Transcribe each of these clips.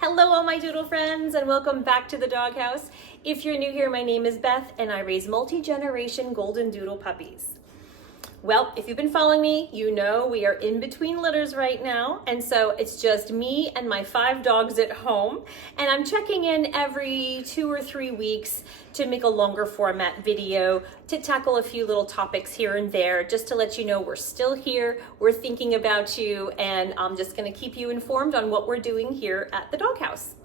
Hello all my doodle friends and welcome back to the doghouse. If you're new here, my name is Beth and I raise multi-generation golden doodle puppies. Well, if you've been following me, you know we are in between litters right now, and so it's just me and my 5 dogs at home, and I'm checking in every 2 or 3 weeks to make a longer format video to tackle a few little topics here and there, just to let you know we're still here, we're thinking about you, and I'm just going to keep you informed on what we're doing here at the doghouse.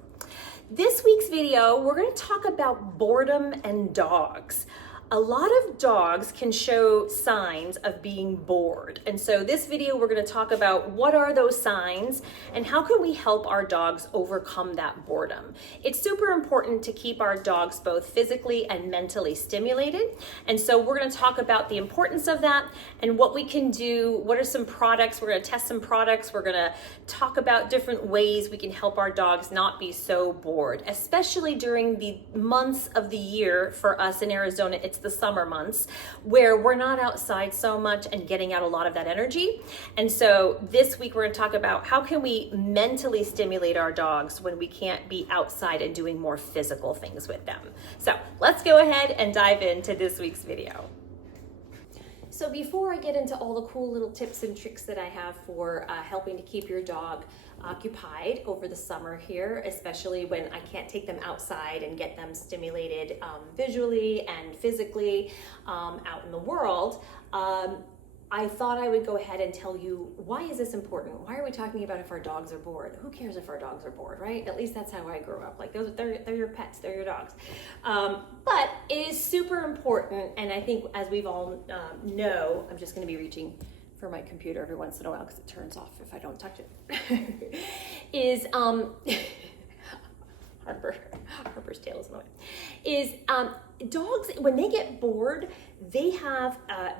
This week's video, we're going to talk about boredom and dogs. A lot of dogs can show signs of being bored. And so this video, we're going to talk about what are those signs and how can we help our dogs overcome that boredom. It's super important to keep our dogs both physically and mentally stimulated. And so we're going to talk about the importance of that and what we can do. What are some products? We're going to test some products. We're going to talk about different ways we can help our dogs not be so bored, especially during the months of the year. For us in Arizona, it's the summer months where we're not outside so much and getting out a lot of that energy. And so this week we're going to talk about how can we mentally stimulate our dogs when we can't be outside and doing more physical things with them. So let's go ahead and dive into this week's video. So before I get into all the cool little tips and tricks that I have for helping to keep your dog occupied over the summer here, especially when I can't take them outside and get them stimulated visually and physically out in the world, I thought I would go ahead and tell you, why is this important? Why are we talking about if our dogs are bored? Who cares if our dogs are bored, right? At least that's how I grew up. Like they're your pets, they're your dogs. But it is super important, and I think as we've all know, I'm just gonna be reaching for my computer every once in a while because it turns off if I don't touch it, is Harper's tail is annoying, is dogs, when they get bored, they have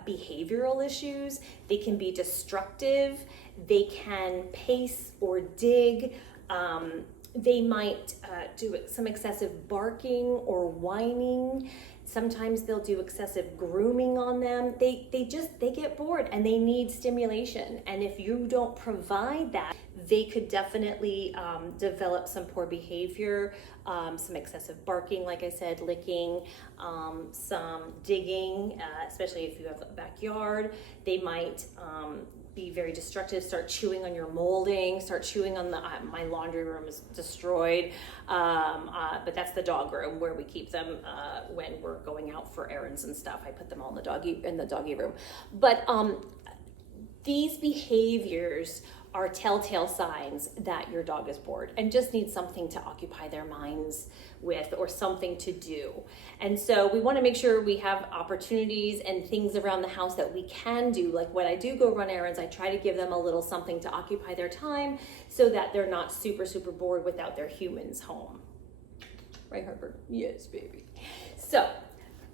behavioral issues. They can be destructive. They can pace or dig. They might do some excessive barking or whining. Sometimes they'll do excessive grooming on them. They get bored and they need stimulation. And if you don't provide that, they could definitely develop some poor behavior, some excessive barking, like I said, licking, some digging, especially if you have a backyard. They might be very destructive, start chewing on your molding, start chewing on my laundry room is destroyed, but that's the dog room where we keep them when we're going out for errands and stuff. I put them all in the doggy room. But these behaviors are telltale signs that your dog is bored and just needs something to occupy their minds with or something to do. And so we want to make sure we have opportunities and things around the house that we can do. Like when I do go run errands, I try to give them a little something to occupy their time so that they're not super, super bored without their humans home. Right, Harper? Yes, baby. So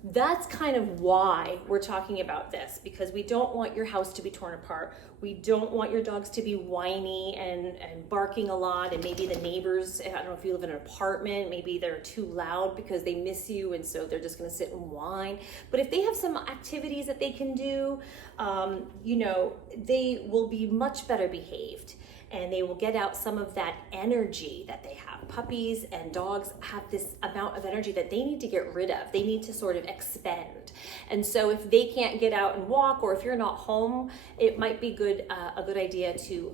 that's kind of why we're talking about this, because we don't want your house to be torn apart. We don't want your dogs to be whiny and barking a lot, and maybe the neighbors, I don't know if you live in an apartment, maybe they're too loud because they miss you and so they're just gonna sit and whine. But if they have some activities that they can do, they will be much better behaved. And they will get out some of that energy that they have. Puppies and dogs have this amount of energy that they need to get rid of. They need to sort of expend. And so if they can't get out and walk, or if you're not home, it might be a good idea to,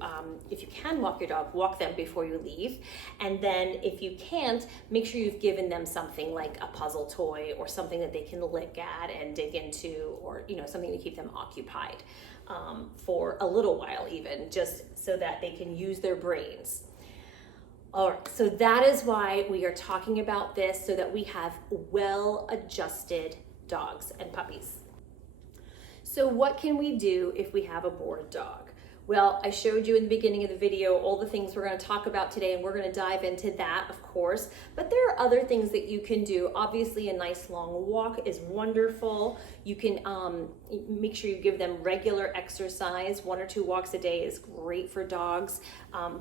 if you can walk your dog, walk them before you leave. And then if you can't, make sure you've given them something like a puzzle toy or something that they can lick at and dig into, or something to keep them occupied for a little while, even just so that they can use their brains. All right, so that is why we are talking about this, so that we have well-adjusted dogs and puppies. So what can we do if we have a bored dog? Well, I showed you in the beginning of the video all the things we're going to talk about today, and we're going to dive into that, of course. But there are other things that you can do. Obviously, a nice long walk is wonderful. You can, make sure you give them regular exercise. 1 or 2 walks a day is great for dogs,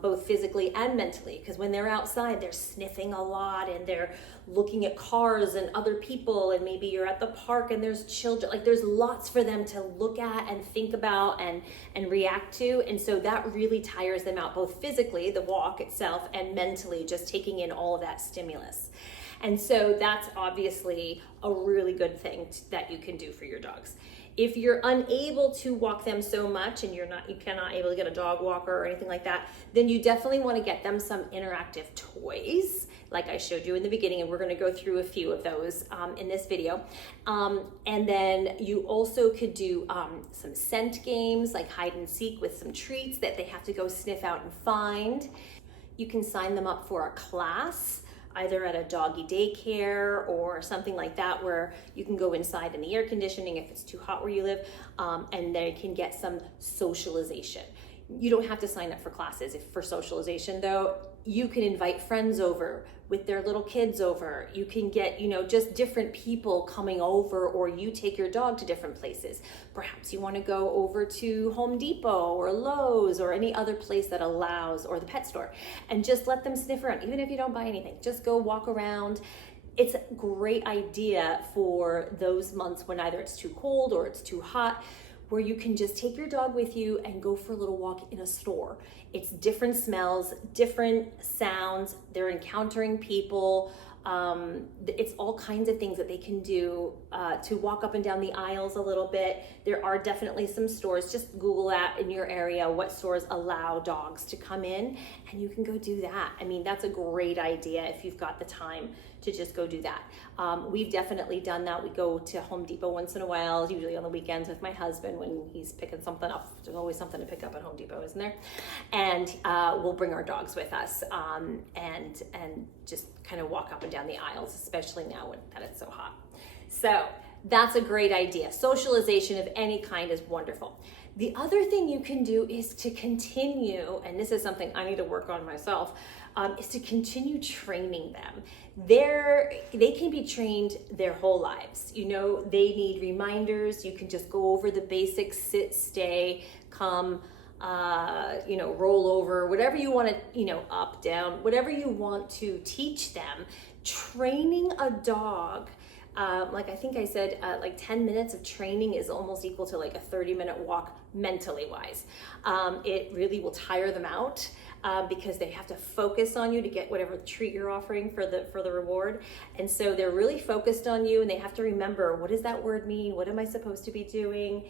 both physically and mentally, because when they're outside, they're sniffing a lot and they're looking at cars and other people, and maybe you're at the park and there's children. Like, there's lots for them to look at and think about and react to, and so that really tires them out, both physically, the walk itself, and mentally, just taking in all of that stimulus. And so that's obviously a really good thing that you can do for your dogs. If you're unable to walk them so much and you cannot able to get a dog walker or anything like that, then you definitely want to get them some interactive toys, like I showed you in the beginning, and we're going to go through a few of those in this video. And then you also could do some scent games, like hide and seek with some treats that they have to go sniff out and find. You can sign them up for a class, either at a doggy daycare or something like that, where you can go inside in the air conditioning if it's too hot where you live, and they can get some socialization. You don't have to sign up for classes for socialization, though. You can invite friends over with their little kids over. You can get, just different people coming over, or you take your dog to different places. Perhaps you want to go over to Home Depot or Lowe's or any other place that allows, or the pet store, and just let them sniff around. Even if you don't buy anything, just go walk around. It's a great idea for those months when either it's too cold or it's too hot, where you can just take your dog with you and go for a little walk in a store. It's different smells, different sounds. They're encountering people. It's all kinds of things that they can do to walk up and down the aisles a little bit. There are definitely some stores. Just Google that in your area, what stores allow dogs to come in, and you can go do that. I mean, that's a great idea if you've got the time to just go do that. We've definitely done that. We go to Home Depot once in a while, usually on the weekends with my husband when he's picking something up. There's always something to pick up at Home Depot, isn't there? And we'll bring our dogs with us and just kind of walk up and down the aisles, especially now that it's so hot. So that's a great idea. Socialization of any kind is wonderful. The other thing you can do is to continue, and this is something I need to work on myself, is to continue training them. They can be trained their whole lives. They need reminders. You can just go over the basics: sit, stay, come, roll over, whatever you want to, up, down, whatever you want to teach them. Training a dog, like I think I said, like 10 minutes of training is almost equal to like a 30-minute walk mentally wise. It really will tire them out because they have to focus on you to get whatever treat you're offering for the reward. And so they're really focused on you, and they have to remember, what does that word mean? What am I supposed to be doing?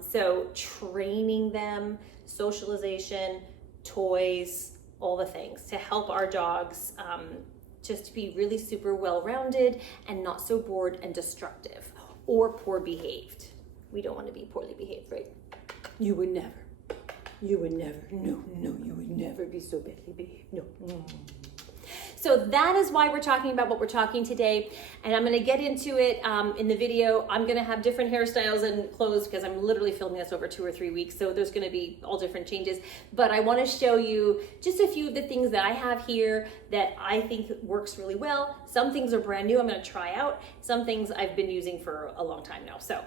So training them, socialization, toys, all the things to help our dogs just to be really super well-rounded and not so bored and destructive or poor behaved. We don't want to be poorly behaved, right? You would never, no, you would never be so badly behaved, no. So that is why we're talking about what we're talking today. And I'm going to get into it in the video. I'm going to have different hairstyles and clothes because I'm literally filming this over 2 or 3 weeks. So there's going to be all different changes. But I want to show you just a few of the things that I have here that I think works really well. Some things are brand new, I'm going to try out. Some things I've been using for a long time now. So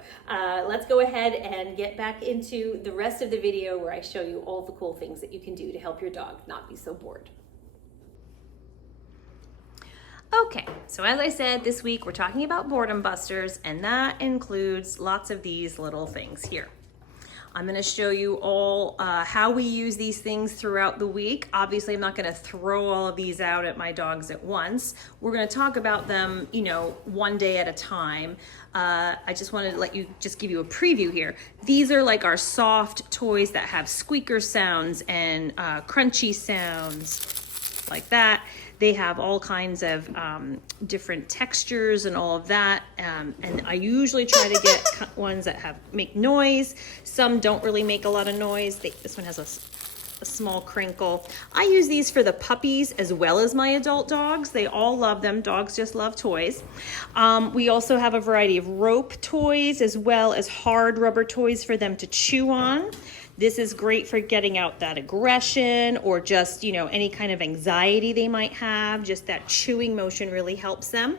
let's go ahead and get back into the rest of the video where I show you all the cool things that you can do to help your dog not be so bored. Okay, so as I said, this week we're talking about boredom busters, and that includes lots of these little things here. I'm going to show you all how we use these things throughout the week. Obviously, I'm not going to throw all of these out at my dogs at once. We're going to talk about them, one day at a time. I just wanted to give you a preview here. These are like our soft toys that have squeaker sounds and crunchy sounds like that. They have all kinds of different textures and all of that. And I usually try to get ones that make noise. Some don't really make a lot of noise. This one has a small crinkle. I use these for the puppies as well as my adult dogs. They all love them. Dogs just love toys. We also have a variety of rope toys as well as hard rubber toys for them to chew on. This is great for getting out that aggression or just, any kind of anxiety they might have. Just that chewing motion really helps them.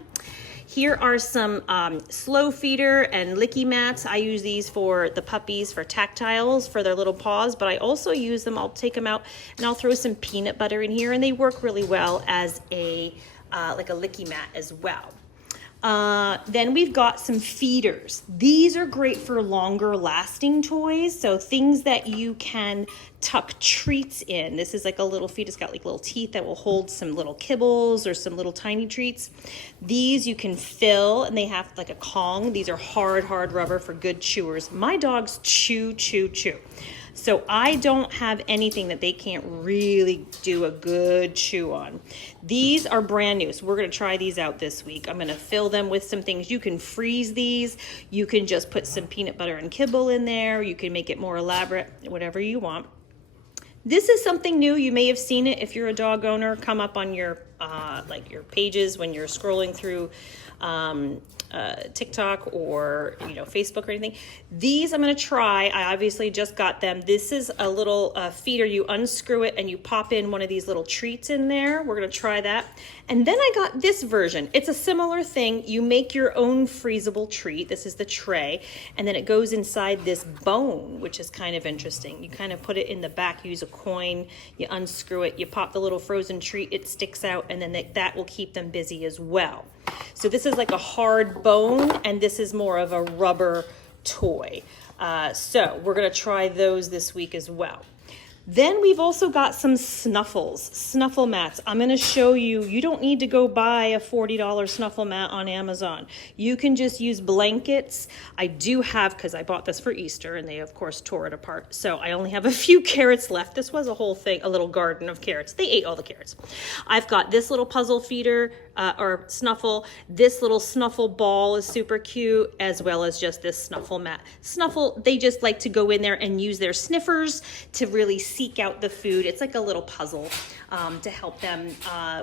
Here are some slow feeder and licky mats. I use these for the puppies for tactiles for their little paws, but I also use them, I'll take them out and I'll throw some peanut butter in here, and they work really well as a like a licky mat as well. Then we've got some feeders. These are great for longer lasting toys. So things that you can tuck treats in. This is like a little feed. It's got like little teeth that will hold some little kibbles or some little tiny treats. These you can fill, and they have like a Kong. These are hard rubber for good chewers. My dogs chew. So I don't have anything that they can't really do a good chew on. These are brand new, so we're gonna try these out this week. I'm gonna fill them with some things. You can freeze these. You can just put some peanut butter and kibble in there. You can make it more elaborate, whatever you want. This is something new. You may have seen it if you're a dog owner, come up on your like your pages when you're scrolling through TikTok or Facebook or anything. These I'm going to try. I obviously just got them. This is a little feeder. You unscrew it and you pop in one of these little treats in there. We're going to try that. And then I got this version. It's a similar thing. You make your own freezable treat. This is the tray, and then it goes inside this bone, which is kind of interesting. You kind of put it in the back, use a coin, you unscrew it, you pop the little frozen treat, it sticks out, and then that will keep them busy as well. So this is like a hard bone, and this is more of a rubber toy. So we're gonna try those this week as well. Then we've also got some snuffle mats. I'm gonna show you, you don't need to go buy a $40 snuffle mat on Amazon. You can just use blankets. I do have, because I bought this for Easter and they of course tore it apart. So I only have a few carrots left. This was a whole thing, a little garden of carrots. They ate all the carrots. I've got this little puzzle feeder or snuffle. This little snuffle ball is super cute, as well as just this snuffle mat. Snuffle, they just like to go in there and use their sniffers to really seek out the food. It's like a little puzzle to help them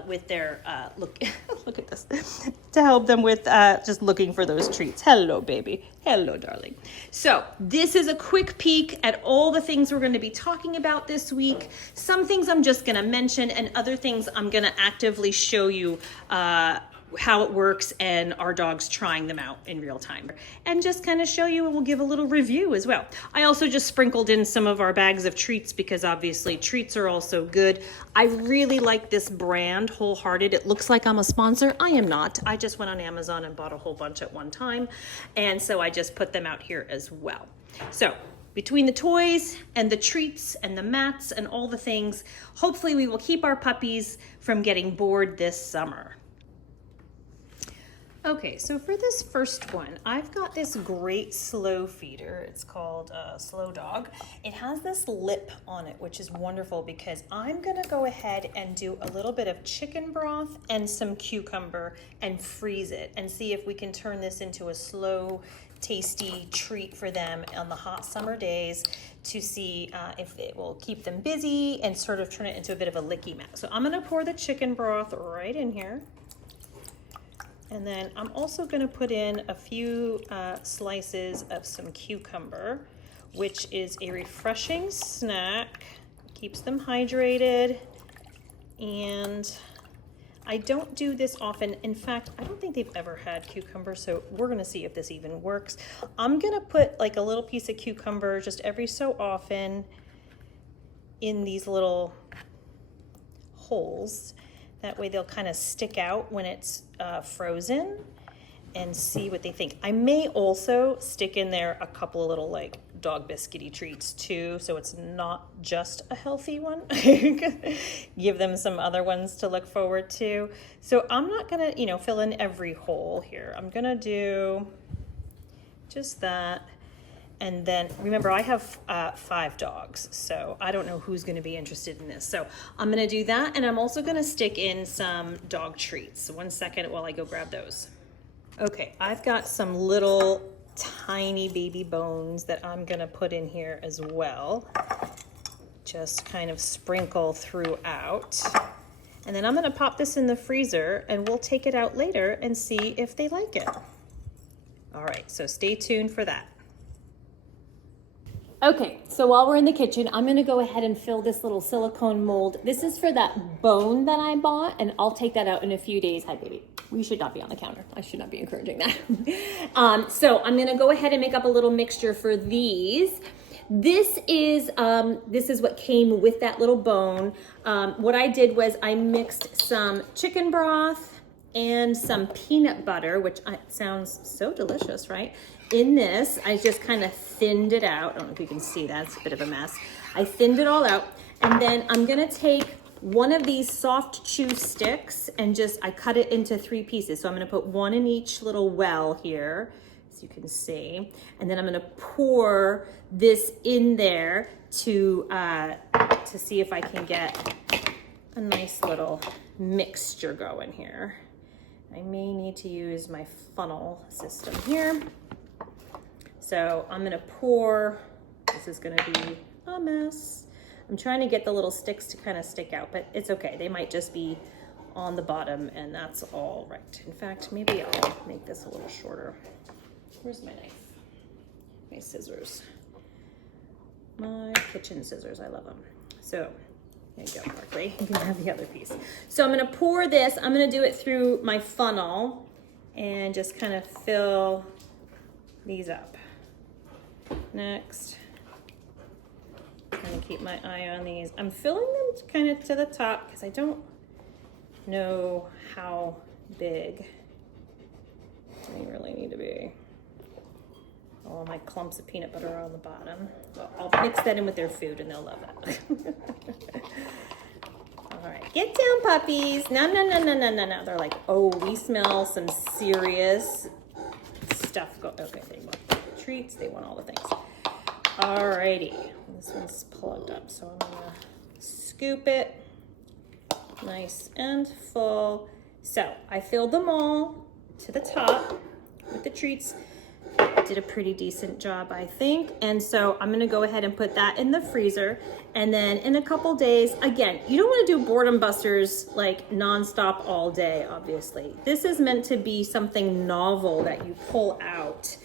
with their look at this, to help them with just looking for those treats. Hello baby, hello darling. So this is a quick peek at all the things we're going to be talking about this week. Some things I'm just going to mention, and other things I'm going to actively show you how it works and our dogs trying them out in real time, and just kind of show you, and we'll give a little review as well. I also just sprinkled in some of our bags of treats because obviously treats are also good. I really like this brand, Wholehearted. It looks like I'm a sponsor. I am not. I just went on Amazon and bought a whole bunch at one time, and so I just put them out here as well. So between the toys and the treats and the mats and all the things, hopefully we will keep our puppies from getting bored this summer. Okay, so for this first one, I've got this great slow feeder. It's called Slow Dog. It has this lip on it, which is wonderful because I'm gonna go ahead and do a little bit of chicken broth and some cucumber and freeze it and see if we can turn this into a slow, tasty treat for them on the hot summer days to see if it will keep them busy and sort of turn it into a bit of a licky mat. So I'm gonna pour the chicken broth right in here. And then I'm also gonna put in a few slices of some cucumber, which is a refreshing snack, keeps them hydrated, and I don't do this often. In fact, I don't think they've ever had cucumber, so we're gonna see if this even works. I'm gonna put like a little piece of cucumber just every so often in these little holes. That way they'll kind of stick out when it's frozen, and see what they think. I may also stick in there a couple of little like dog biscuity treats too, so it's not just a healthy one. Give them some other ones to look forward to. So I'm not gonna, fill in every hole here. I'm gonna do just that. And then remember, I have 5 dogs, so I don't know who's gonna be interested in this. So I'm gonna do that, and I'm also gonna stick in some dog treats. So 1 second while I go grab those. Okay, I've got some little tiny baby bones that I'm gonna put in here as well. Just kind of sprinkle throughout. And then I'm gonna pop this in the freezer, and we'll take it out later and see if they like it. All right, so stay tuned for that. Okay, so while we're in the kitchen, I'm gonna go ahead and fill this little silicone mold. This is for that bone that I bought, and I'll take that out in a few days. Hi, baby. We should not be on the counter. I should not be encouraging that. So I'm gonna go ahead and make up a little mixture for these. This is what came with that little bone. What I did was I mixed some chicken broth and some peanut butter, which sounds so delicious, right? In this, I just kind of thinned it out. I don't know if you can see that, it's a bit of a mess. I thinned it all out, and then I'm gonna take one of these soft chew sticks and I cut it into 3 pieces. So I'm gonna put one in each little well here, as you can see. And then I'm gonna pour this in there to see if I can get a nice little mixture going here. I may need to use my funnel system here. So I'm gonna pour, this is gonna be a mess. I'm trying to get the little sticks to kind of stick out, but it's okay. They might just be on the bottom, and that's all right. In fact, maybe I'll make this a little shorter. Where's my knife? My scissors. My kitchen scissors, I love them. So, there you go, Barkley. You can have the other piece. So I'm gonna pour this, I'm gonna do it through my funnel and just kind of fill these up. Next, I'm gonna keep my eye on these. I'm filling them kind of to the top because I don't know how big they really need to be. All my clumps of peanut butter are on the bottom. Well, I'll mix that in with their food and they'll love that. All right, get down, puppies. No. They're like, oh, we smell some serious stuff. Okay, they want treats, they want all the things. Alrighty, this one's plugged up, so I'm gonna scoop it nice and full. So I filled them all to the top with the treats. Did a pretty decent job, I think. And so I'm gonna go ahead and put that in the freezer. And then in a couple days, again, you don't wanna do boredom busters like nonstop all day, obviously. This is meant to be something novel that you pull out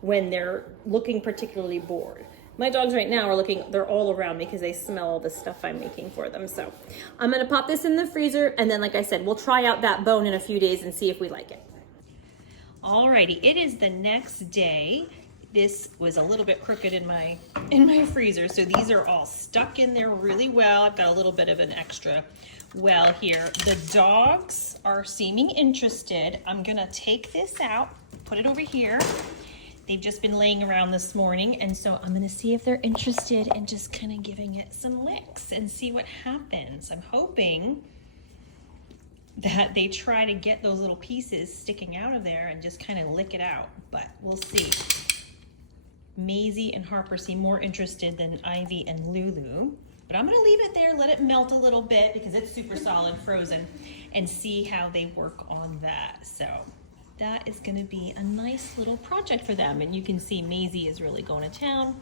when they're looking particularly bored. My dogs right now are looking, they're all around me because they smell all the stuff I'm making for them. So I'm gonna pop this in the freezer, and then like I said, we'll try out that bone in a few days and see if we like it. Alrighty, it is the next day. This was a little bit crooked in my freezer, so these are all stuck in there really well. I've got a little bit of an extra well here. The dogs are seeming interested. I'm gonna take this out, put it over here. They've just been laying around this morning, and so I'm gonna see if they're interested in just kind of giving it some licks and see what happens. I'm hoping that they try to get those little pieces sticking out of there and just kind of lick it out, but we'll see. Maisie and Harper seem more interested than Ivy and Lulu, but I'm gonna leave it there, let it melt a little bit because it's super solid frozen, and see how they work on that. So that is gonna be a nice little project for them. And you can see Maisie is really going to town,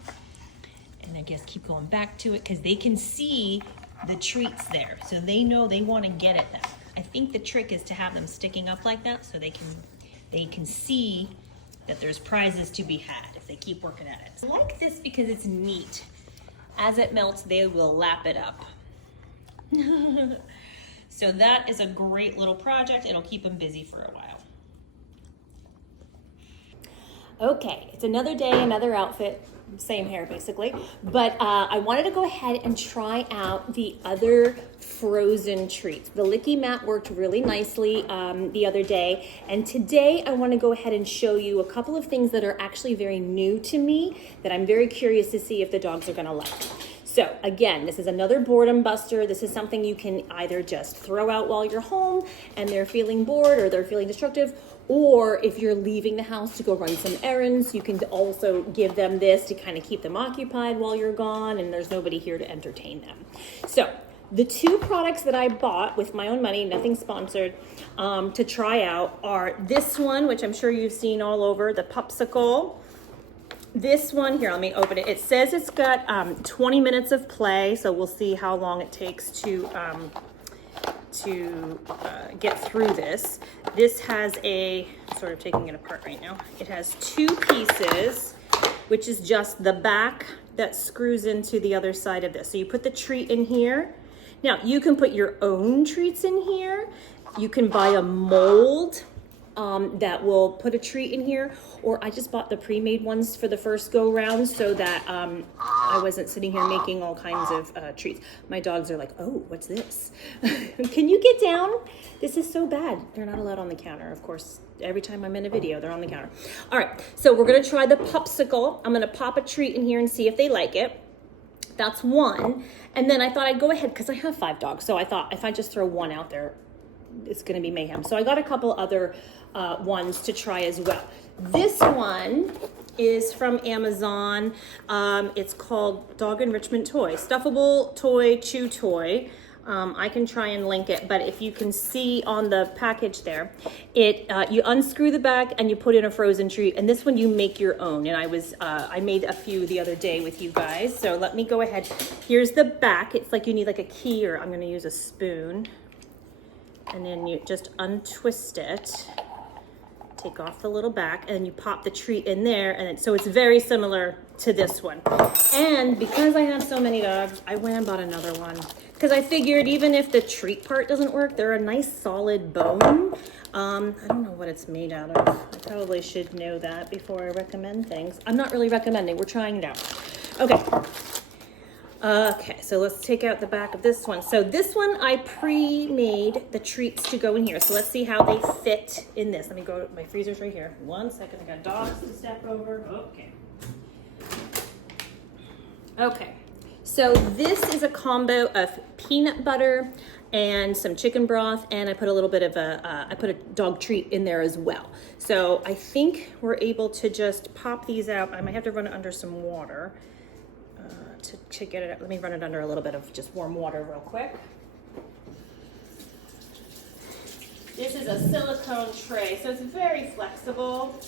and I guess keep going back to it because they can see the treats there. So they know they want to get at them. I think the trick is to have them sticking up like that so they can see that there's prizes to be had if they keep working at it. I like this because it's neat. As it melts, they will lap it up. So that is a great little project. It'll keep them busy for a while. Okay, it's another day, another outfit, same hair basically, but I wanted to go ahead and try out the other frozen treats. The Licky Mat worked really nicely the other day, and today I want to go ahead and show you a couple of things that are actually very new to me that I'm very curious to see if the dogs are going to like. So again, this is another boredom buster. This is something you can either just throw out while you're home and they're feeling bored or they're feeling destructive, or if you're leaving the house to go run some errands, you can also give them this to kind of keep them occupied while you're gone and there's nobody here to entertain them. So the two products that I bought with my own money, nothing sponsored, to try out are this one, which I'm sure you've seen all over, the Popsicle. This one here, let me open it. It says it's got 20 minutes of play, so we'll see how long it takes to get through this. This has I'm taking it apart right now. It has two pieces, which is just the back that screws into the other side of this. So you put the treat in here. Now you can put your own treats in here. You can buy a mold that will put a treat in here, or I just bought the pre-made ones for the first go round so that I wasn't sitting here making all kinds of treats. My dogs are like, oh, what's this? Can you get down? This is so bad. They're not allowed on the counter. Of course, every time I'm in a video, they're on the counter. All right, so we're gonna try the popsicle. I'm gonna pop a treat in here and see if they like it. That's one. And then I thought I'd go ahead, because I have 5 dogs. So I thought if I just throw one out there, it's gonna be mayhem. So I got a couple other ones to try as well. This one is from Amazon. It's called Dog Enrichment Toy, Stuffable Toy Chew Toy. I can try and link it, but if you can see on the package there, you unscrew the back and you put in a frozen treat, and this one you make your own. And I made a few the other day with you guys. So let me go ahead. Here's the back. It's like you need like a key, or I'm gonna use a spoon. And then you just untwist it, take off the little back, and then you pop the treat in there. And so it's very similar to this one. And because I have so many dogs, I went and bought another one. Because I figured even if the treat part doesn't work, they're a nice solid bone. I don't know what it's made out of. I probably should know that before I recommend things. I'm not really recommending, we're trying it out. Okay. Okay, so let's take out the back of this one. So this one, I pre-made the treats to go in here. So let's see how they fit in this. Let me go, my freezer's right here. 1 second, I got dogs to step over. Okay. Okay, so this is a combo of peanut butter and some chicken broth, and I put a little bit of I put a dog treat in there as well. So I think we're able to just pop these out. I might have to run it under some water. To get it, let me run it under a little bit of just warm water real quick. This is a silicone tray, so it's very flexible.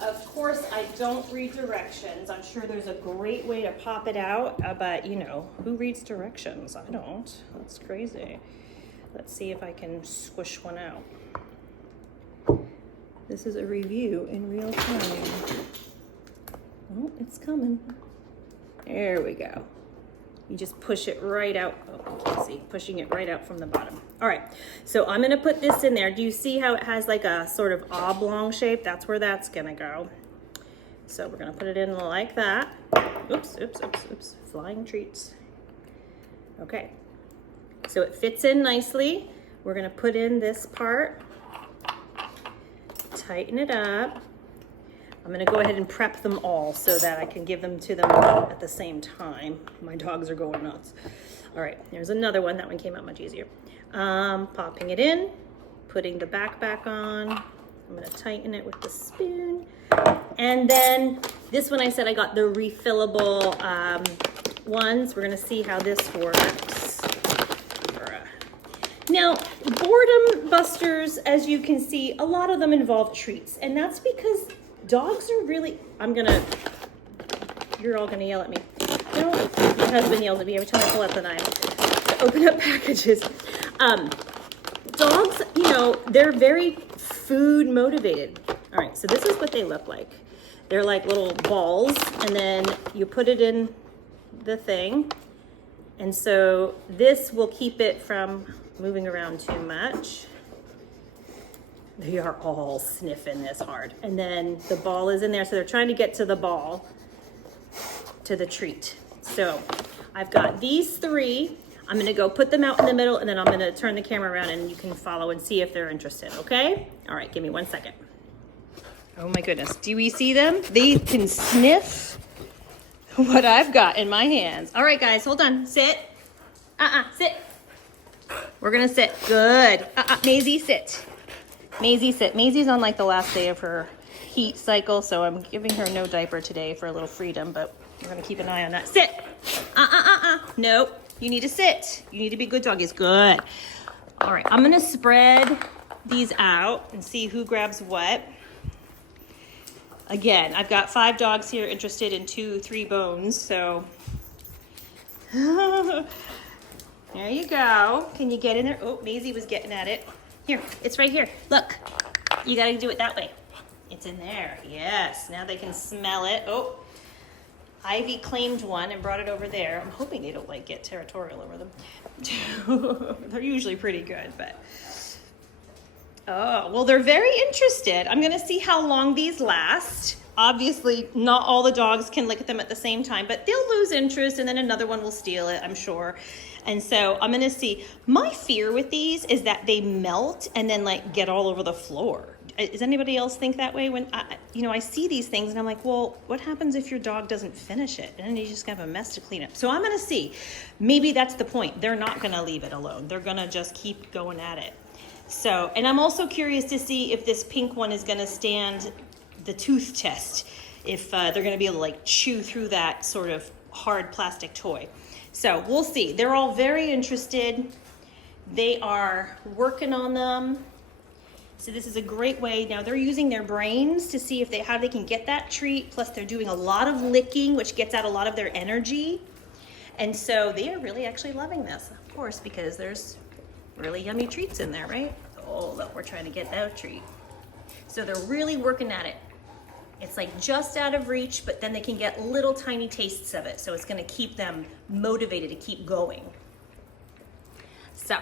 Of course, I don't read directions. I'm sure there's a great way to pop it out, but you know, who reads directions? I don't. That's crazy. Let's see if I can squish one out. This is a review in real time. Oh, it's coming. There we go. You just push it right out. Oh, you can't see, pushing it right out from the bottom. All right, so I'm gonna put this in there. Do you see how it has like a sort of oblong shape? That's where that's gonna go. So we're gonna put it in like that. Oops, oops, oops, oops, flying treats. Okay, so it fits in nicely. We're gonna put in this part, tighten it up. I'm gonna go ahead and prep them all so that I can give them to them at the same time. My dogs are going nuts. All right, there's another one. That one came out much easier. Popping it in, putting the back on. I'm gonna tighten it with the spoon. And then this one, I said I got the refillable ones. We're gonna see how this works. Now, boredom busters, as you can see, a lot of them involve treats, and that's because dogs are really, you're all gonna yell at me. No, my husband yells at me every time I pull out the knife to open up packages. Dogs, you know, they're very food motivated. All right, so this is what they look like. They're like little balls, and then you put it in the thing. And so this will keep it from moving around too much. They are all sniffing this hard. And then the ball is in there. So they're trying to get to the ball, to the treat. So I've got these 3. I'm gonna go put them out in the middle, and then I'm gonna turn the camera around and you can follow and see if they're interested, okay? All right, give me 1 second. Oh my goodness, do we see them? They can sniff what I've got in my hands. All right, guys, hold on, sit. Sit. We're gonna sit, good. Maisie, sit. Maisie, sit. Maisie's on like the last day of her heat cycle, so I'm giving her no diaper today for a little freedom, but we're gonna keep an eye on that. Sit. Nope. You need to sit. You need to be good doggies. Good. All right, I'm gonna spread these out and see who grabs what. Again, I've got 5 dogs here interested in 2-3 bones, so. There you go. Can you get in there? Oh, Maisie was getting at it. Here, it's right here. Look, you gotta do it that way. It's in there. Yes, now they can smell it. Oh, Ivy claimed one and brought it over there. I'm hoping they don't like get territorial over them. They're usually pretty good, but. Oh, well, they're very interested. I'm gonna see how long these last. Obviously, not all the dogs can lick at them at the same time, but they'll lose interest and then another one will steal it, I'm sure. And so I'm gonna see. My fear with these is that they melt and then like get all over the floor. Does anybody else think that way? When I see these things and I'm like, well, what happens if your dog doesn't finish it? And then you just have a mess to clean up. So I'm gonna see. Maybe that's the point. They're not gonna leave it alone. They're gonna just keep going at it. So, and I'm also curious to see if this pink one is gonna stand the tooth test, if they're gonna be able to like chew through that sort of hard plastic toy. So we'll see. They're all very interested. They are working on them. So this is a great way. Now they're using their brains to see if how they can get that treat. Plus they're doing a lot of licking, which gets out a lot of their energy. And so they are really actually loving this, of course, because there's really yummy treats in there, right? Oh, look, we're trying to get that treat. So they're really working at it. It's like just out of reach, but then they can get little tiny tastes of it. So it's gonna keep them motivated to keep going. So,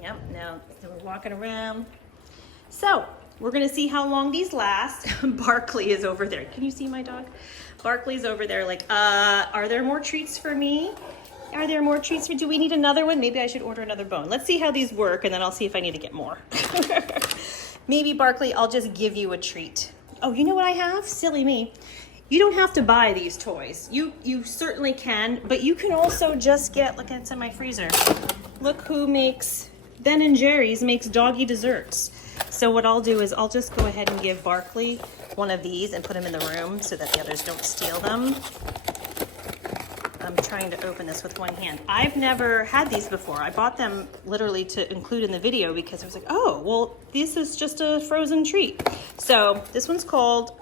yep, now we're walking around. So we're gonna see how long these last. Barkley is over there. Can you see my dog? Barkley's over there like, are there more treats for me? Are there more treats for, do we need another one? Maybe I should order another bone. Let's see how these work and then I'll see if I need to get more. Maybe Barkley, I'll just give you a treat. Oh, you know what I have? Silly me. You don't have to buy these toys. You certainly can, but you can also just get, look, it's in my freezer. Look who makes, Ben & Jerry's makes doggy desserts. So what I'll do is I'll just go ahead and give Barkley one of these and put him in the room so that the others don't steal them. I'm trying to open this with one hand. I've never had these before. I bought them literally to include in the video because I was like, oh, well, this is just a frozen treat. So this one's called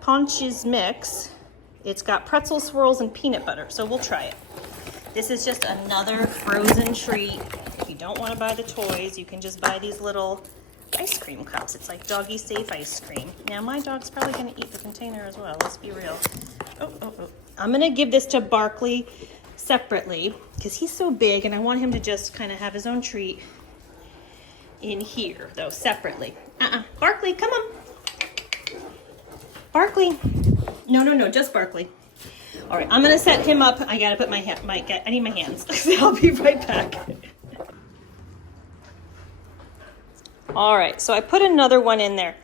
Ponch's Mix. It's got pretzel swirls and peanut butter, so we'll try it. This is just another frozen treat. If you don't want to buy the toys, you can just buy these little ice cream cups. It's like doggy safe ice cream. Now my dog's probably going to eat the container as well. Let's be real. Oh. I'm going to give this to Barkley separately because he's so big and I want him to just kind of have his own treat in here, though, separately. Barkley, come on. Barkley. No, just Barkley. All right, I'm going to set him up. I got to put I need my hands. I'll be right back. All right, so I put another one in there.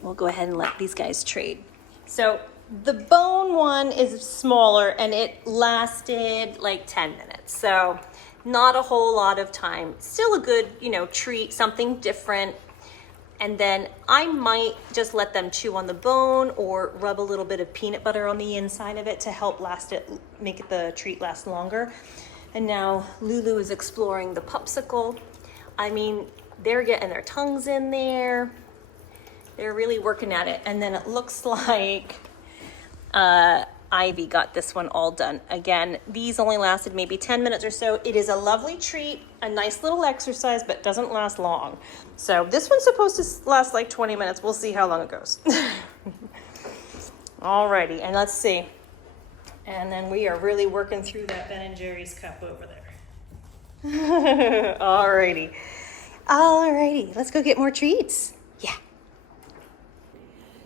We'll go ahead and let these guys trade. So the bone one is smaller and it lasted like 10 minutes. So not a whole lot of time. Still a good, treat, something different. And then I might just let them chew on the bone or rub a little bit of peanut butter on the inside of it to help make the treat last longer. And now Lulu is exploring the popsicle. I mean, they're getting their tongues in there. They're really working at it. And then it looks like Ivy got this one all done. Again, these only lasted maybe 10 minutes or so. It is a lovely treat, a nice little exercise, but doesn't last long. So this one's supposed to last like 20 minutes. We'll see how long it goes. Alrighty, and let's see. And then we are really working through that Ben & Jerry's cup over there. Alrighty, let's go get more treats. Yeah.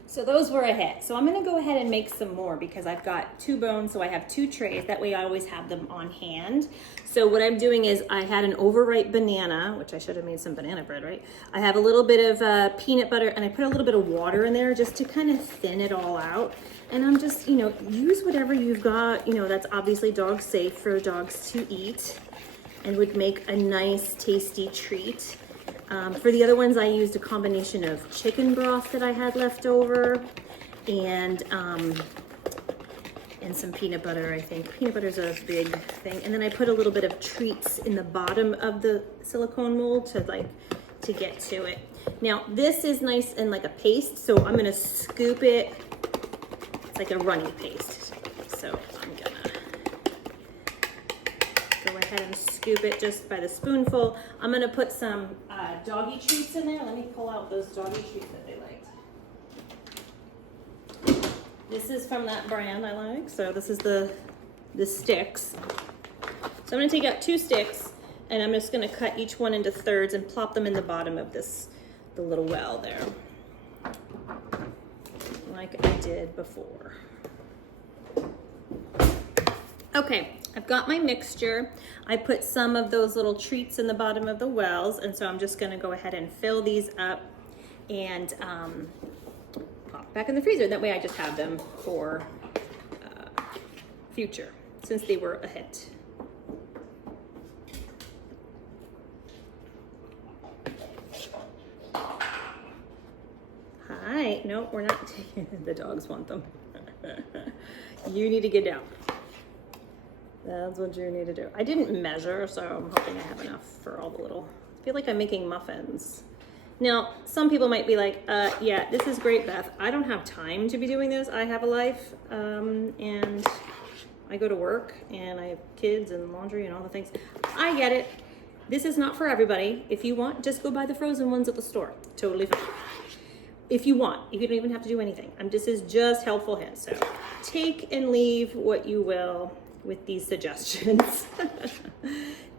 So those were a hit. So I'm gonna go ahead and make some more because I've got 2 bones, so I have 2 trays. That way I always have them on hand. So what I'm doing is I had an overripe banana, which I should have made some banana bread, right? I have a little bit of peanut butter and I put a little bit of water in there just to kind of thin it all out. And I'm just, use whatever you've got, that's obviously dog safe for dogs to eat and would make a nice tasty treat. For the other ones, I used a combination of chicken broth that I had left over and some peanut butter, I think. Peanut butter is a big thing. And then I put a little bit of treats in the bottom of the silicone mold to get to it. Now, this is nice and like a paste, so I'm gonna scoop it. It's like a runny paste. So I'm gonna go ahead and scoop it just by the spoonful. I'm gonna put some doggy treats in there. Let me pull out those doggy treats that they liked. This is from that brand I like. So this is the sticks. So I'm gonna take out 2 sticks and I'm just gonna cut each one into thirds and plop them in the bottom of the little well there. Like I did before. Okay, I've got my mixture. I put some of those little treats in the bottom of the wells, and so I'm just gonna go ahead and fill these up and pop back in the freezer. That way I just have them for future, since they were a hit. Hi, no, we're not taking, the dogs want them. You need to get down. That's what you need to do. I didn't measure, so I'm hoping I have enough for all the little, I feel like I'm making muffins. Now, some people might be like, yeah, this is great, Beth. I don't have time to be doing this. I have a life, and I go to work, and I have kids and laundry and all the things. I get it. This is not for everybody. If you want, just go buy the frozen ones at the store. Totally fine. If you want, you don't even have to do anything. This is just helpful hints. So take and leave what you will with these suggestions.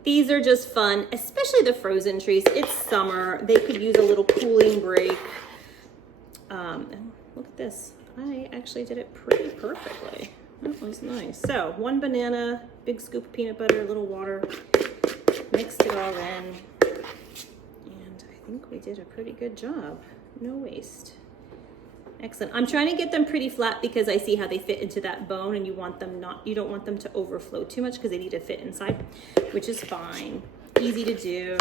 These are just fun, especially the frozen treats. It's summer. They could use a little cooling break. Look at this. I actually did it pretty perfectly. That was nice. So 1 banana, big scoop of peanut butter, a little water, mixed it all in. And I think we did a pretty good job. No waste. Excellent. I'm trying to get them pretty flat because I see how they fit into that bone, and you don't want them to overflow too much because they need to fit inside, which is fine. Easy to do.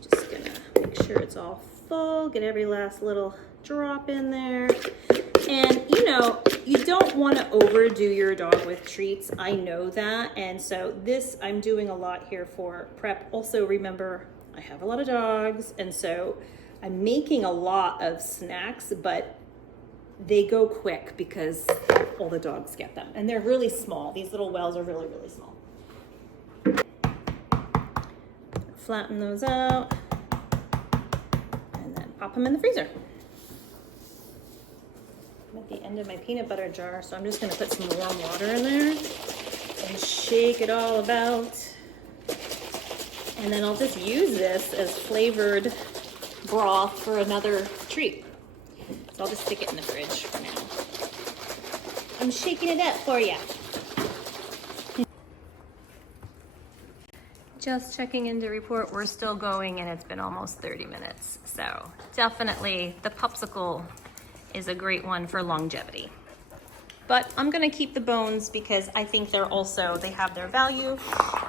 Just gonna make sure it's all full, get every last little drop in there. And you don't want to overdo your dog with treats. I know that. And so this, I'm doing a lot here for prep. Also, remember, I have a lot of dogs, and so I'm making a lot of snacks, but they go quick because all the dogs get them. And they're really small. These little wells are really, really small. Flatten those out and then pop them in the freezer. I'm at the end of my peanut butter jar, so I'm just gonna put some warm water in there and shake it all about. And then I'll just use this as flavored broth for another treat. So I'll just stick it in the fridge for now. I'm shaking it up for you. Just checking in to report we're still going, and it's been almost 30 minutes. So definitely the popsicle is a great one for longevity. But I'm gonna keep the bones because I think they have their value,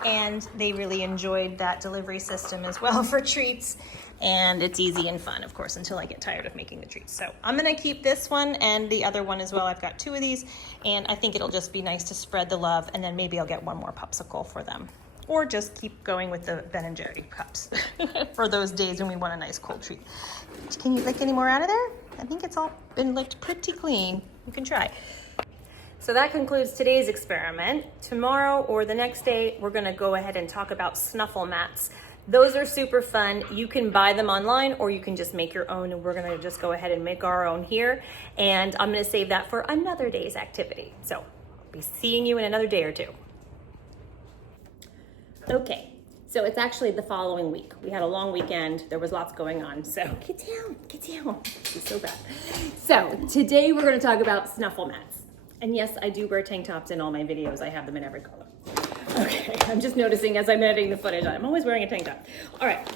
and they really enjoyed that delivery system as well for treats. And it's easy and fun, of course, until I get tired of making the treats. So I'm gonna keep this one and the other one as well. I've got 2 of these, and I think it'll just be nice to spread the love, and then maybe I'll get 1 more popsicle for them. Or just keep going with the Ben & Jerry cups for those days when we want a nice cold treat. Can you lick any more out of there? I think it's all been licked pretty clean. You can try. So that concludes today's experiment. Tomorrow or the next day, we're gonna go ahead and talk about snuffle mats. Those are super fun. You can buy them online, or you can just make your own, and we're gonna just go ahead and make our own here. And I'm gonna save that for another day's activity. So I'll be seeing you in another day or 2. Okay, so it's actually the following week. We had a long weekend. There was lots going on. So get down. This is so bad. So today we're gonna talk about snuffle mats. And yes, I do wear tank tops in all my videos. I have them in every color. Okay, I'm just noticing as I'm editing the footage, I'm always wearing a tank top. All right,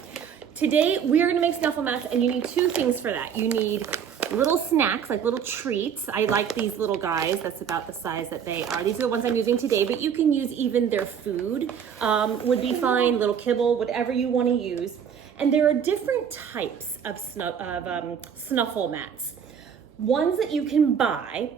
today we're gonna make snuffle mats, and you need 2 things for that. You need little snacks, like little treats. I like these little guys. That's about the size that they are. These are the ones I'm using today, but you can use even their food would be fine, little kibble, whatever you wanna use. And there are different types of snuffle mats. Ones that you can buy.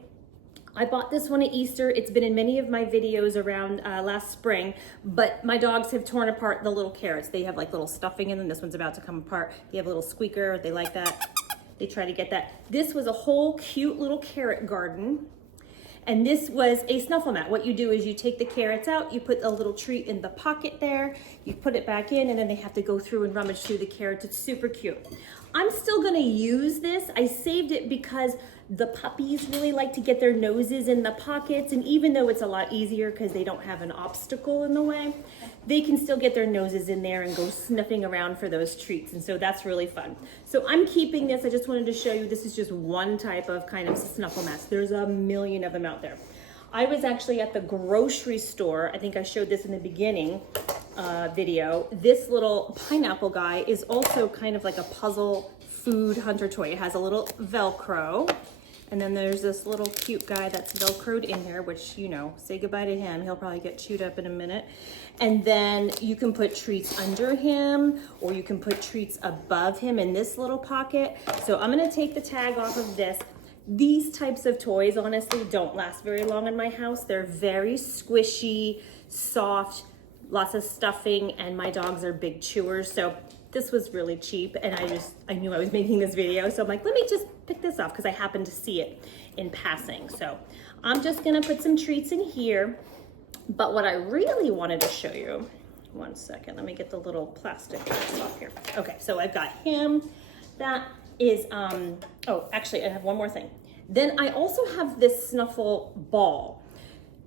I bought this one at Easter. It's been in many of my videos around last spring, but my dogs have torn apart the little carrots. They have like little stuffing in them. This one's about to come apart. They have a little squeaker. They like that. They try to get that. This was a whole cute little carrot garden, and this was a snuffle mat. What you do is you take the carrots out, you put a little treat in the pocket there, you put it back in, and then they have to go through and rummage through the carrots. It's super cute. I'm still gonna use this. I saved it because The puppies really like to get their noses in the pockets, and even though it's a lot easier because they don't have an obstacle in the way, they can still get their noses in there and go sniffing around for those treats, and so that's really fun. So I'm keeping this. I just wanted to show you, this is just one type of kind of snuffle mats. There's a million of them out there. I was actually at the grocery store. I think I showed this in the beginning video. This little pineapple guy is also kind of like a puzzle food hunter toy. It has a little Velcro. And then there's this little cute guy that's Velcroed in here, which, you know, say goodbye to him. He'll probably get chewed up in a minute. And then you can put treats under him, or you can put treats above him in this little pocket. So I'm gonna take the tag off of this. These types of toys, honestly, don't last very long in my house. They're very squishy, soft, lots of stuffing, and my dogs are big chewers. So this was really cheap, and I knew I was making this video, so I'm like, let me just pick this off because I happened to see it in passing. So I'm just gonna put some treats in here, but what I really wanted to show you, one second, let me get the little plastic off here. Okay, so I've got him. That is, oh, actually I have one more thing. Then I also have this snuffle ball.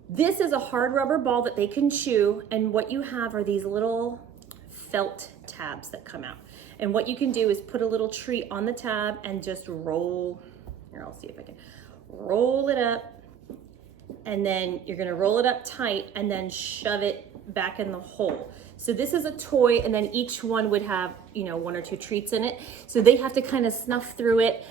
This is a hard rubber ball that they can chew, and what you have are these little felt tabs that come out. And what you can do is put a little treat on the tab and just roll, here, I'll see if I can, roll it up, and then you're gonna roll it up tight and then shove it back in the hole. So this is a toy, and then each one would have, you know, 1 or 2 treats in it. So they have to kind of snuff through it,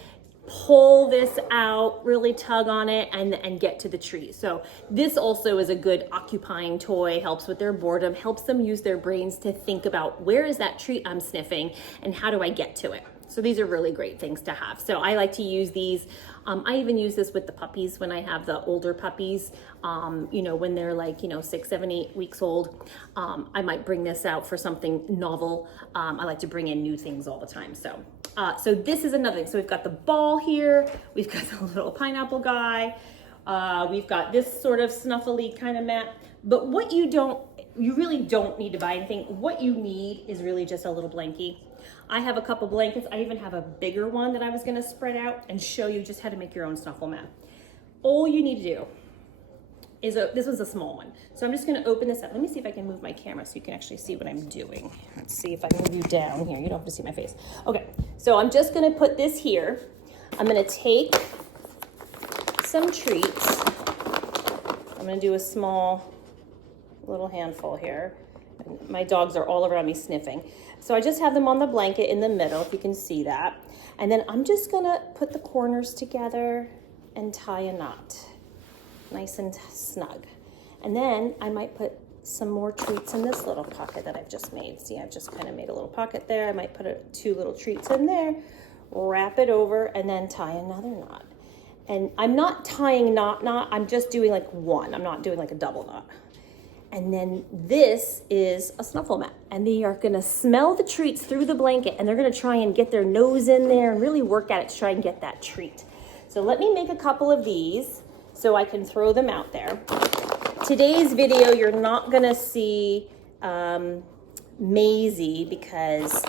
pull this out, really tug on it, and get to the treat. So this also is a good occupying toy, helps with their boredom, helps them use their brains to think about where is that treat I'm sniffing and how do I get to it. So these are really great things to have. So I like to use these. I even use this with the puppies when I have the older puppies, you know, when they're like, you know, 6, 7, 8 weeks old. I might bring this out for something novel. I like to bring in new things all the time. So this is another thing. So we've got the ball here. We've got the little pineapple guy. We've got this sort of snuffly kind of mat. But what you really don't need to buy anything. What you need is really just a little blankie. I have a couple blankets. I even have a bigger one that I was gonna spread out and show you just how to make your own snuffle mat. All you need to do is, this one's a small one. So I'm just gonna open this up. Let me see if I can move my camera so you can actually see what I'm doing. Let's see if I can move you down here. You don't have to see my face. Okay, so I'm just gonna put this here. I'm gonna take some treats. I'm gonna do a small little handful here. My dogs are all around me sniffing. So I just have them on the blanket in the middle, if you can see that. And then I'm just gonna put the corners together and tie a knot, nice and snug. And then I might put some more treats in this little pocket that I've just made. See, I've just kind of made a little pocket there. I might put 2 little treats in there, wrap it over, and then tie another knot. And I'm not tying knot, I'm just doing like one. I'm not doing like a double knot. And then this is a snuffle mat, and they are gonna smell the treats through the blanket, and they're gonna try and get their nose in there and really work at it to try and get that treat. So let me make a couple of these so I can throw them out there. Today's video, you're not gonna see Maisie because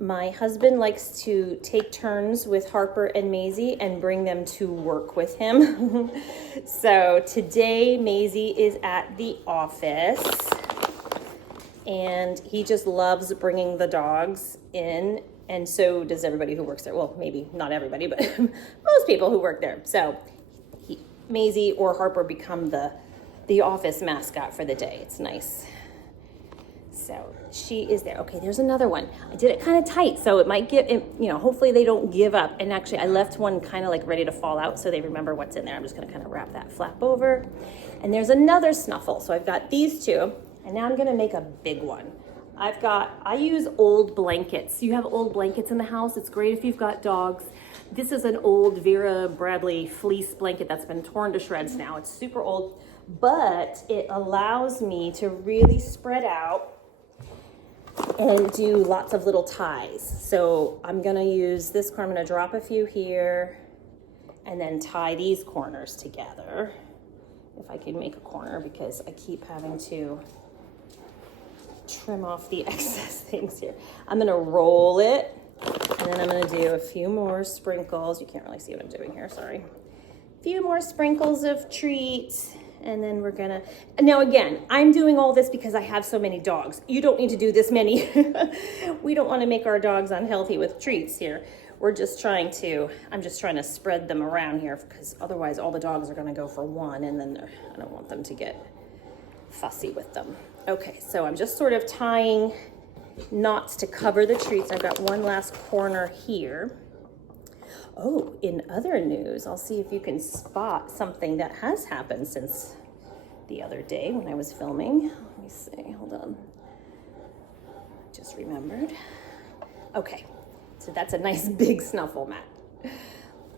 my husband likes to take turns with Harper and Maisie and bring them to work with him. So today Maisie is at the office, and he just loves bringing the dogs in, and so does everybody who works there. Well, maybe not everybody, but most people who work there. So Maisie or Harper become the office mascot for the day. It's nice. So she is there. Okay, there's another one. I did it kind of tight, so it might get, you know, hopefully they don't give up. And actually I left one kind of like ready to fall out so they remember what's in there. I'm just gonna kind of wrap that flap over. And there's another snuffle. So I've got these 2, and now I'm gonna make a big one. I use old blankets. You have old blankets in the house. It's great if you've got dogs. This is an old Vera Bradley fleece blanket that's been torn to shreds now. It's super old, but it allows me to really spread out and do lots of little ties. So I'm gonna use this corner. I'm gonna drop a few here and then tie these corners together. If I can make a corner, because I keep having to trim off the excess things here. I'm gonna roll it And then I'm gonna do a few more sprinkles. You can't really see what I'm doing here, sorry. A few more sprinkles of treats. And then we're gonna, now again, I'm doing all this because I have so many dogs. You don't need to do this many. We don't wanna make our dogs unhealthy with treats here. I'm just trying to spread them around here because otherwise all the dogs are gonna go for one and then I don't want them to get fussy with them. Okay, so I'm just sort of tying knots to cover the treats. I've got one last corner here. Oh, in other news, I'll see if you can spot something that has happened since the other day when I was filming. Let me see, hold on. Just remembered. Okay, so that's a nice big snuffle mat.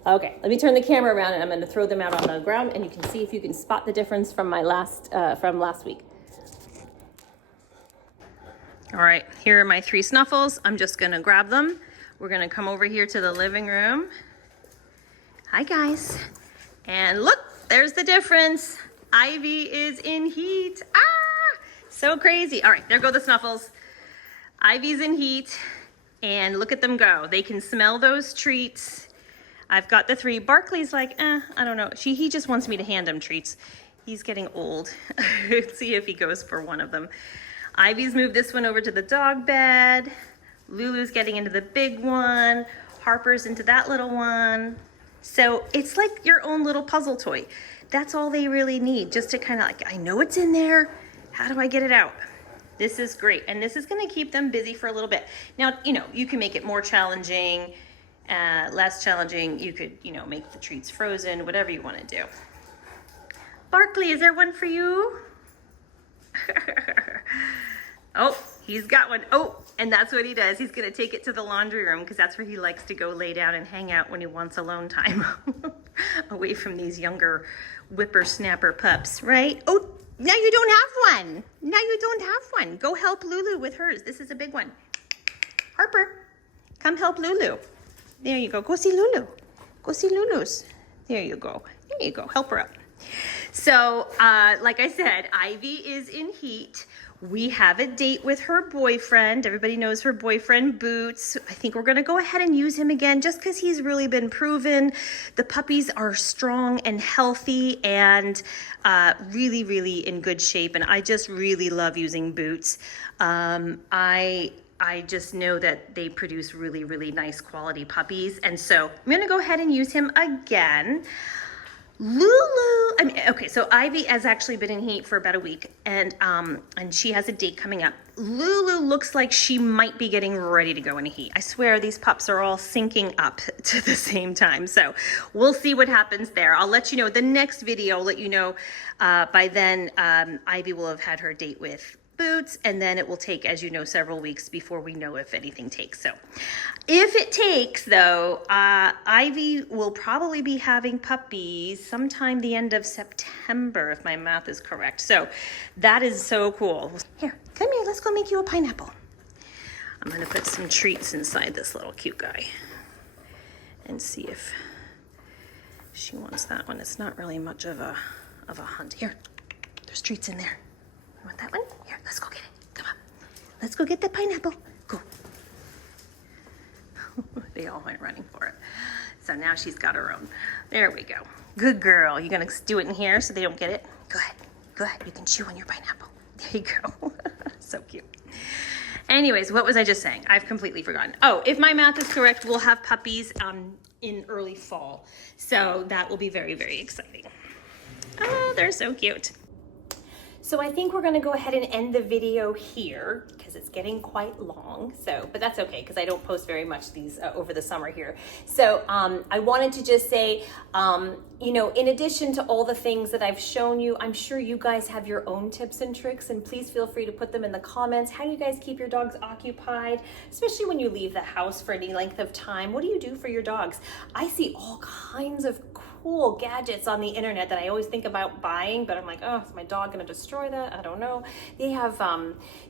Okay, let me turn the camera around and I'm gonna throw them out on the ground and you can see if you can spot the difference from my last week. All right, here are my 3 snuffles. I'm just gonna grab them. We're gonna come over here to the living room. Hi guys. And look, there's the difference. Ivy is in heat. Ah, so crazy. All right, there go the snuffles. Ivy's in heat and look at them go. They can smell those treats. I've got the 3. Barkley's like, I don't know. He just wants me to hand him treats. He's getting old. Let's see if he goes for one of them. Ivy's moved this one over to the dog bed. Lulu's getting into the big one. Harper's into that little one. So it's like your own little puzzle toy. That's all they really need, just to kind of like, I know it's in there. How do I get it out? This is great. And this is gonna keep them busy for a little bit. Now, you can make it more challenging, less challenging. You could, make the treats frozen, whatever you wanna do. Barkley, is there one for you? Oh, he's got one. Oh, and that's what he does. He's gonna take it to the laundry room because that's where he likes to go lay down and hang out when he wants alone time. Away from these younger whippersnapper pups, right? Oh, now you don't have one. Now you don't have one. Go help Lulu with hers. This is a big one. Harper, come help Lulu. There you go. Go see Lulu. Go see Lulu's. There you go. There you go. Help her up. So, like I said, Ivy is in heat. We have a date with her boyfriend. Everybody knows her boyfriend, Boots. I think we're gonna go ahead and use him again just because he's really been proven. The puppies are strong and healthy and really, really in good shape. And I just really love using Boots. I just know that they produce really, really nice quality puppies. And so I'm gonna go ahead and use him again. Lulu, okay, so Ivy has actually been in heat for about a week and she has a date coming up. Lulu looks like she might be getting ready to go into heat. I swear these pups are all syncing up to the same time. So we'll see what happens there. I'll let you know the next video. I'll let you know by then Ivy will have had her date with Boots, and then it will take, as you know, several weeks before we know if anything takes. So if it takes, though, Ivy will probably be having puppies sometime the end of September, if my math is correct. So that is so cool. Here, come here, let's go make you a pineapple. I'm gonna put some treats inside this little cute guy and see if she wants that one. It's not really much of a hunt. Here, there's treats in there. You want that one? Here, let's go get it. Come on. Let's go get the pineapple. Go. They all went running for it. So now she's got her own. There we go. Good girl. You gonna do it in here so they don't get it? Go ahead. Go ahead. You can chew on your pineapple. There you go. So cute. Anyways, what was I just saying? I've completely forgotten. Oh, if my math is correct, we'll have puppies in early fall. So that will be very, very exciting. Oh, they're so cute. So I think we're gonna go ahead and end the video here because it's getting quite long. So, but that's okay because I don't post very much these over the summer here. So I wanted to just say, in addition to all the things that I've shown you, I'm sure you guys have your own tips and tricks, and please feel free to put them in the comments. How do you guys keep your dogs occupied, especially when you leave the house for any length of time? What do you do for your dogs? I see all kinds of cool gadgets on the internet that I always think about buying, but I'm like, oh, is my dog gonna destroy that? I don't know. They have,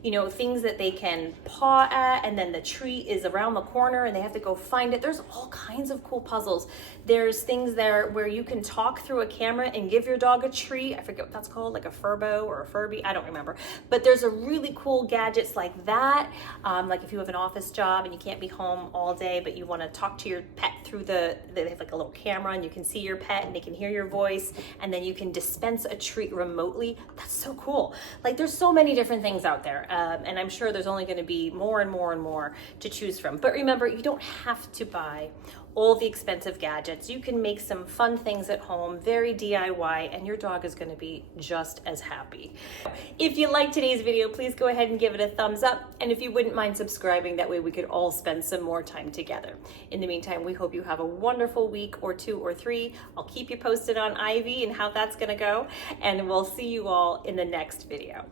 you know, things that they can paw at, and then the treat is around the corner and they have to go find it. There's all kinds of cool puzzles. There's things there where you can talk through a camera and give your dog a treat. I forget what that's called, like a Furbo or a Furby, I don't remember. But there's a really cool gadgets like that. Like if you have an office job and you can't be home all day, but you want to talk to your pet through they have like a little camera and you can see your pet and they can hear your voice, and then you can dispense a treat remotely. That's so cool. Like there's so many different things out there, and I'm sure there's only going to be more and more and more to choose from. But remember, you don't have to buy all the expensive gadgets. You can make some fun things at home, very DIY, and your dog is going to be just as happy. If you liked today's video, please go ahead and give it a thumbs up. And if you wouldn't mind subscribing, that way we could all spend some more time together. In the meantime, we hope you have a wonderful week or 2 or 3. I'll keep you posted on Ivy and how that's going to go. And we'll see you all in the next video.